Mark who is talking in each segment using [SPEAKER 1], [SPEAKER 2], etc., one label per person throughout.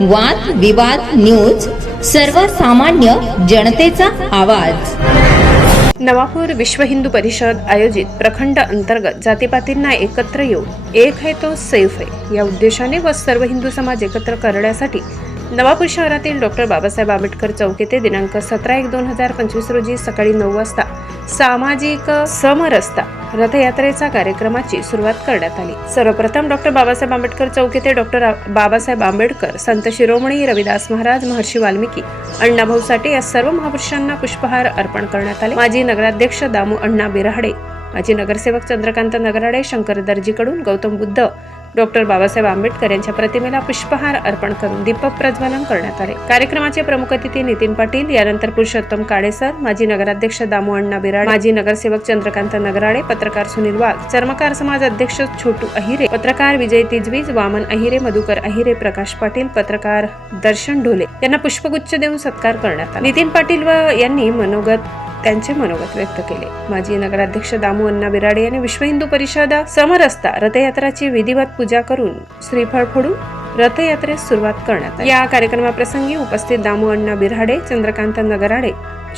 [SPEAKER 1] वाद विवाद न्यूज सर्वसामान्य जनतेचा आवाज.
[SPEAKER 2] नवापूर विश्व हिंदू परिषद आयोजित प्रखंड अंतर्गत जातीपातींना एकत्र येऊन एक है तो सेफ है या उद्देशाने व सर्व हिंदू समाज एकत्र करण्यासाठी नवापूर शहरातील डॉक्टर बाबासाहेब आंबेडकर चौक येथे दिनांक सतरा एक दोन हजार पंचवीस रोजी सकाळी नऊ वाजता सामाजिक समरसता रथयात्रेचा कार्यक्रमाची सुरुवात करण्यात आली. सर्वप्रथम डॉक्टर बाबासाहेब आंबेडकर चौक येथे डॉक्टर बाबासाहेब आंबेडकर संत शिरोमणी रविदास महाराज महर्षी वाल्मिकी अण्णाभाऊ साठे या सर्व महापुरुषांना पुष्पहार अर्पण करण्यात आले. माजी नगराध्यक्ष दामू अण्णा बिराडे माजी नगरसेवक चंद्रकांत नगराडे शंकर दर्जीकडून गौतम बुद्ध डॉक्टर बाबासाहेब आंबेडकर यांच्या प्रतिमेला पुष्पहार अर्पण करून दीपक प्रज्वलन करण्यात आले. कार्यक्रमाचे प्रमुख अतिथी नितीन पाटील यानंतर पुरुषोत्तम काळेसर माजी नगराध्यक्ष दामू अण्णा बिराड माजी नगरसेवक चंद्रकांत नगराळे पत्रकार सुनील वाघ चर्मकार समाज अध्यक्ष छोटू अहिरे पत्रकार विजय तिजवीज वामन अहिरे मधुकर अहिरे प्रकाश पाटील पत्रकार दर्शन ढोले यांना पुष्पगुच्छ देऊन सत्कार करण्यात आला. नितीन पाटील व यांनी मनोगत त्यांचे मनोगत व्यक्त केले. माजी नगराध्यक्ष दामू अण्णा बिराडे यांनी विश्व हिंदू परिषदा समरस्ता रथयात्राची विधिवत पूजा करून श्रीफळ फोडून रथयात्रेस सुरुवात करण्यात आली. या कार्यक्रमाप्रसंगी उपस्थित दामू अण्णा बिराडे चंद्रकांत नगराडे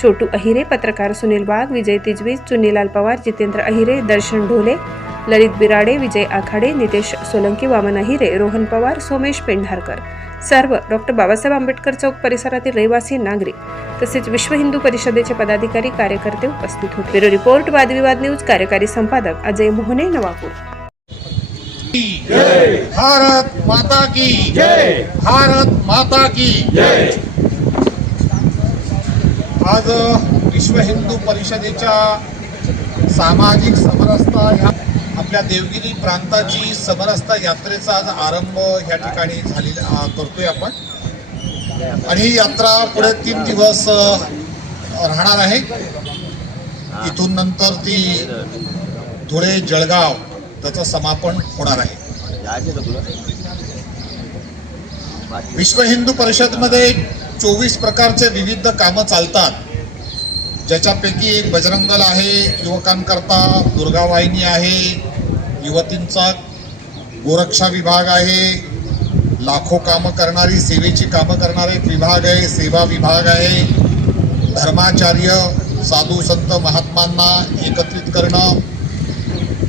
[SPEAKER 2] छोटू अहिरे पत्रकार सुनील वाघ विजय तिजवीज चुन्नीलाल पवार जितेंद्र अहिरे दर्शन ढोले ललित बिराडे विजय आखाडे नितेश सोलंकी वामन अहिरे रोहन पवार सोमेश पेंढारकर. सर्व डॉक्टर बाबासाहेब आंबेडकर चौक परिसरातील रहिवासी नागरिक तसेच विश्व हिंदू परिषदेचे पदाधिकारी कार्यकर्ते उपस्थित होते. ब्युरो रिपोर्ट वादविवाद न्यूज कार्यकारी संपादक अजय मोहने नवापूर.
[SPEAKER 3] भारत माता की जय भारत माता की जय. आज विश्व हिंदू परिषदेच्या सामाजिक समरसता ह्या आपल्या देवगिरी प्रांताची समरसता यात्रेचा आज आरंभ ह्या ठिकाणी झालेला करतोय आपण. आणि ही यात्रा पुढे तीन दिवस राहणार आहे. इथून नंतर ती धुळे जळगाव त्याचं समापन होणार आहे. विश्व हिंदू परिषदमध्ये चोवीस प्रकारचे विविध कामं चालतात. ज्याच्यापैकी एक बजरंग दल आहे युवकांकरता दुर्गा वाहिनी आहे युवतींचा गोरक्षा विभाग आहे लाखो कामं करणारी सेवेची कामं करणारे एक विभाग आहे सेवा विभाग आहे. धर्माचार्य साधू संत महात्मांना एकत्रित करणं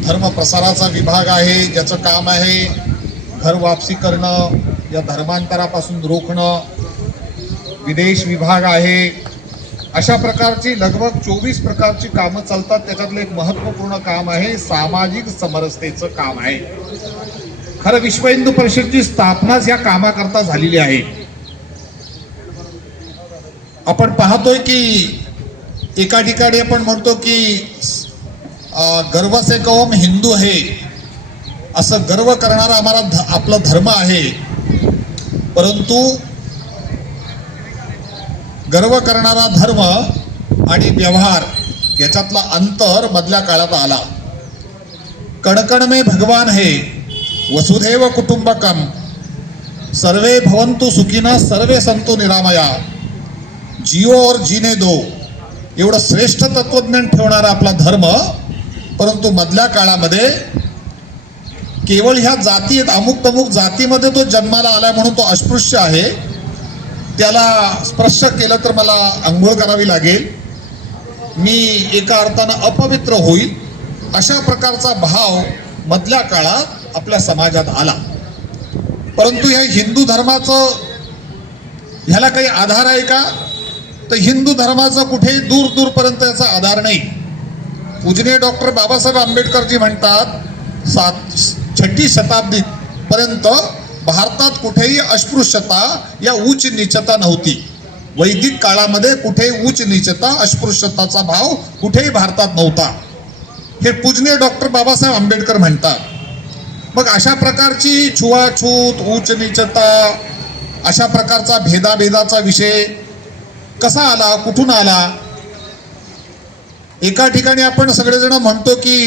[SPEAKER 3] धर्म प्रसाराचा विभाग आहे ज्याचं काम आहे घर वापसी करणं या धर्मांतरापासून रोखणं. विदेश विभाग आहे. अशा प्रकारची लगभग चोवीस प्रकारची कामं चालतात त्याच्यातलं एक महत्त्वपूर्ण काम आहे सामाजिक समरसतेचं काम आहे. खरं विश्व हिंदू परिषदची स्थापनाच या कामाकरता झालेली आहे. आपण पाहतोय की एका ठिकाणी आपण म्हणतो की गर्व से कौम हिंदू आहे असं गर्व करणारा आम्हाला ध- आपला धर्म आहे. परंतु गर्व करणारा धर्म आणि व्यवहार याच्यातला अंतर मधल्या काळात आला. कणकण में भगवान है वसुधैव कुटुंबकम सर्वे भवंतु सुखीना सर्वे संतो निरामया। जिओ और जीने दो। एवढं श्रेष्ठ तत्वज्ञान ठेवणारा आपला धर्म परंतु मधल्या काळामध्ये केवळ ह्या जाती अमुक तमुक जातीमध्ये तो जन्माला आला म्हणून तो अस्पृश्य आहे. त्याला स्पर्श केलं तर मला आंघोळ करावी लागेल. मी एका अर्थानं अपवित्र होईल. अशा प्रकारचा भाव मधल्या काळात आपल्या समाजात आला. परंतु या हिंदू धर्माचं ह्याला काही आधार आहे का? तर हिंदू धर्माचा कुठेही दूर दूरपर्यंत याचा आधार नाही. पूजनीय डॉक्टर बाबासाहेब आंबेडकरजी म्हणतात सात छठी शताब्दीपर्यंत भारतात कुठेही अस्पृश्यता या उच्च नीचता नव्हती. वैदिक काळामध्ये कुठेही उच्च नीचता अस्पृश्यताचा भाव कुठेही भारतात नव्हता. हे पूजनीय डॉक्टर बाबासाहेब आंबेडकर म्हणतात. मग अशा प्रकारची छुवाछूत उच्च निचता अशा प्रकारचा भेदाभेदाचा विषय कसा आला कुठून आला? एका ठिकाणी आपण सगळेजण म्हणतो की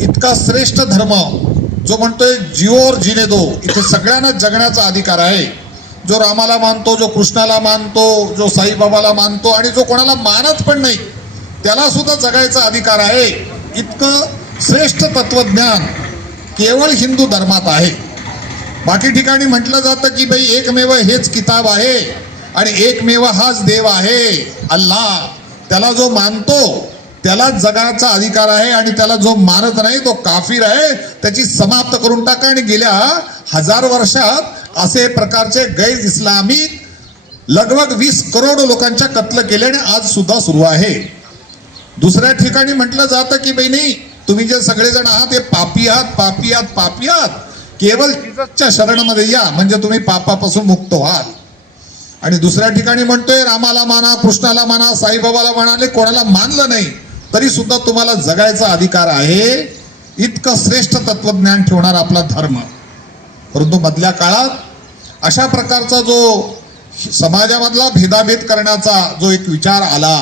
[SPEAKER 3] इतका श्रेष्ठ धर्म जो म्हणतोय जिओर जिने दो इथे सगळ्यांना जगण्याचा अधिकार आहे. जो रामाला मानतो जो कृष्णाला मानतो जो साईबाबाला मानतो आणि जो कोणाला मानत पण नाही त्याला सुद्धा जगायचा अधिकार आहे. इतकं श्रेष्ठ तत्वज्ञान केवळ हिंदू धर्मात आहे. बाकी ठिकाणी म्हटलं जातं की भाई एकमेव हेच किताब आहे आणि एकमेव हाच देव आहे. अल्लाह त्याला जो मानतो त्याला जगाचा अधिकार आहे आणि त्याला जो मानत नाही तो काफीर आहे त्याची समाप्त करून टाका आणि गेल्या हजार वर्षात असे प्रकारचे गैर इस्लामी लगभग वीस करोड लोकांच्या कत्ल केल्याने आज सुद्धा सुरू आहे. दुसऱ्या ठिकाणी म्हटलं जातं की बाई नाही तुम्ही जे सगळेजण आहात हे पापी आहात पापी आहात पापी आहात. केवळ जीजसच्या शरणमध्ये या म्हणजे तुम्ही पापापासून मुक्त व्हाल. आणि दुसऱ्या ठिकाणी म्हणतोय रामाला माना कृष्णाला माना साईबाबाला म्हणाले कोणाला मानलं नाही तरी सुद्धा तुम्हाला जगायचा अधिकार आहे. इतकं श्रेष्ठ तत्वज्ञान ठेवणार आपला धर्म. परंतु मधल्या काळात अशा प्रकारचा जो समाजामधला भेदाभेद करण्याचा जो एक विचार आला